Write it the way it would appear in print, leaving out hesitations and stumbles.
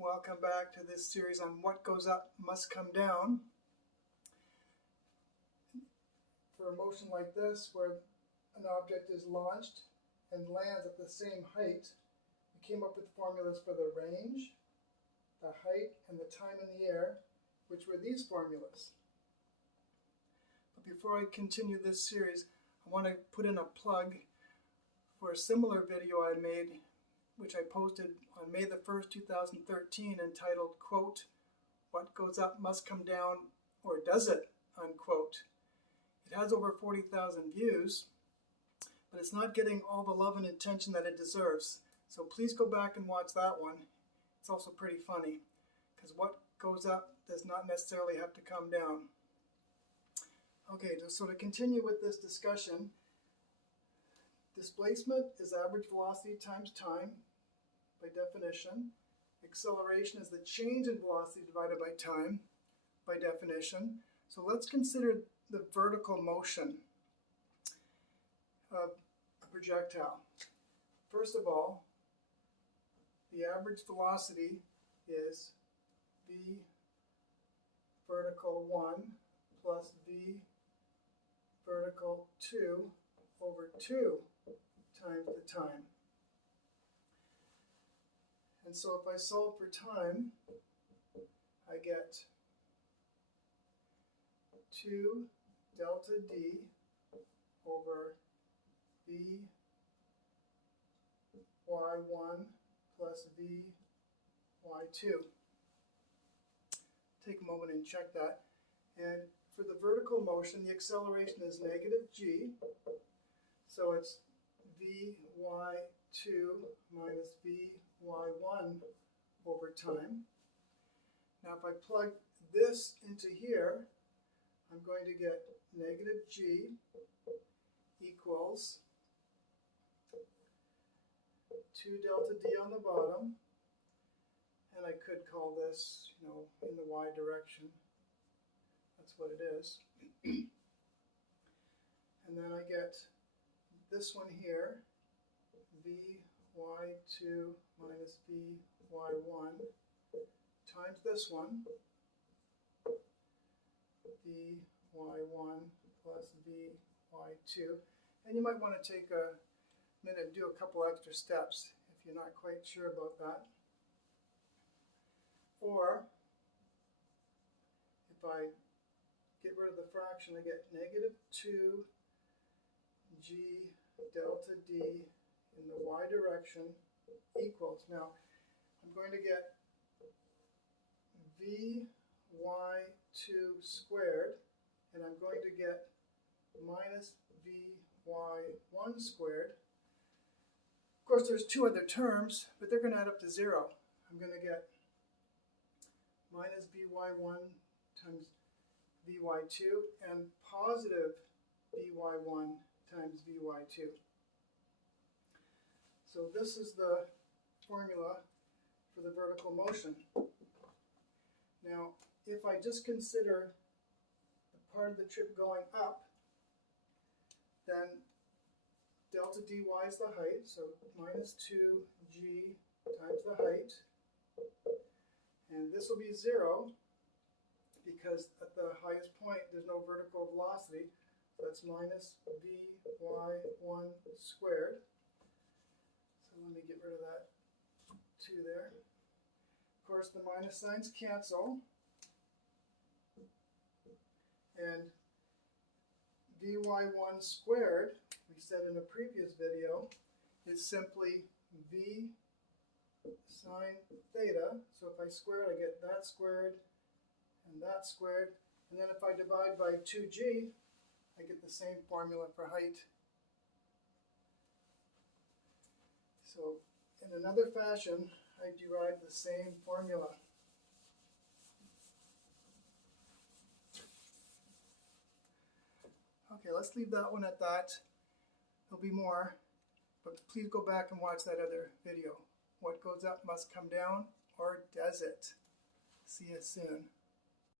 Welcome back to this series on what goes up must come down. For a motion like this, where an object is launched and lands at the same height, we came up with formulas for the range, the height, and the time in the air, which were these formulas. But before I continue this series, I want to put in a plug for a similar video I made, which I posted on May the 1st, 2013, entitled, quote, "What goes up must come down, or does it?" unquote. It has over 40,000 views, but it's not getting all the love and attention that it deserves. So please go back and watch that one. It's also pretty funny, because what goes up does not necessarily have to come down. Okay, so to continue with this discussion, displacement is average velocity times time, by definition. Acceleration is the change in velocity divided by time, by definition. So let's consider the vertical motion of a projectile. First of all, the average velocity is v vertical 1 plus v vertical 2 over 2 times the time. And so if I solve for time, I get 2 delta d over v y1 plus v y2. Take a moment and check that. And for the vertical motion, the acceleration is negative g. So it's vy2 minus vy1 over time. Now if I plug this into here, I'm going to get negative g equals 2 delta d on the bottom, and I could call this, in the y direction. That's what it is. And then I get this one here, vy2 minus vy1 times this one, vy1 plus vy2. And you might want to take a minute and do a couple extra steps if you're not quite sure about that. Or if I get rid of the fraction, I get negative 2 g delta d in the y direction equals, now I'm going to get vy2 squared, and I'm going to get minus vy1 squared. Of course, there's two other terms, but they're going to add up to 0. I'm going to get minus vy1 times vy2 and positive vy1 times vy2. So this is the formula for the vertical motion. Now, if I just consider the part of the trip going up, then delta dy is the height, so minus 2g times the height. And this will be 0 because at the highest point there's no vertical velocity. So that's minus vy1 squared. So let me get rid of that 2 there. Of course, the minus signs cancel. And vy1 squared, we said in a previous video, is simply v sine theta. So if I square it, I get that squared and that squared. And then if I divide by 2g, I get the same formula for height. So in another fashion, I derive the same formula. Okay, let's leave that one at that. There'll be more, but please go back and watch that other video. What goes up must come down, or does it? See you soon.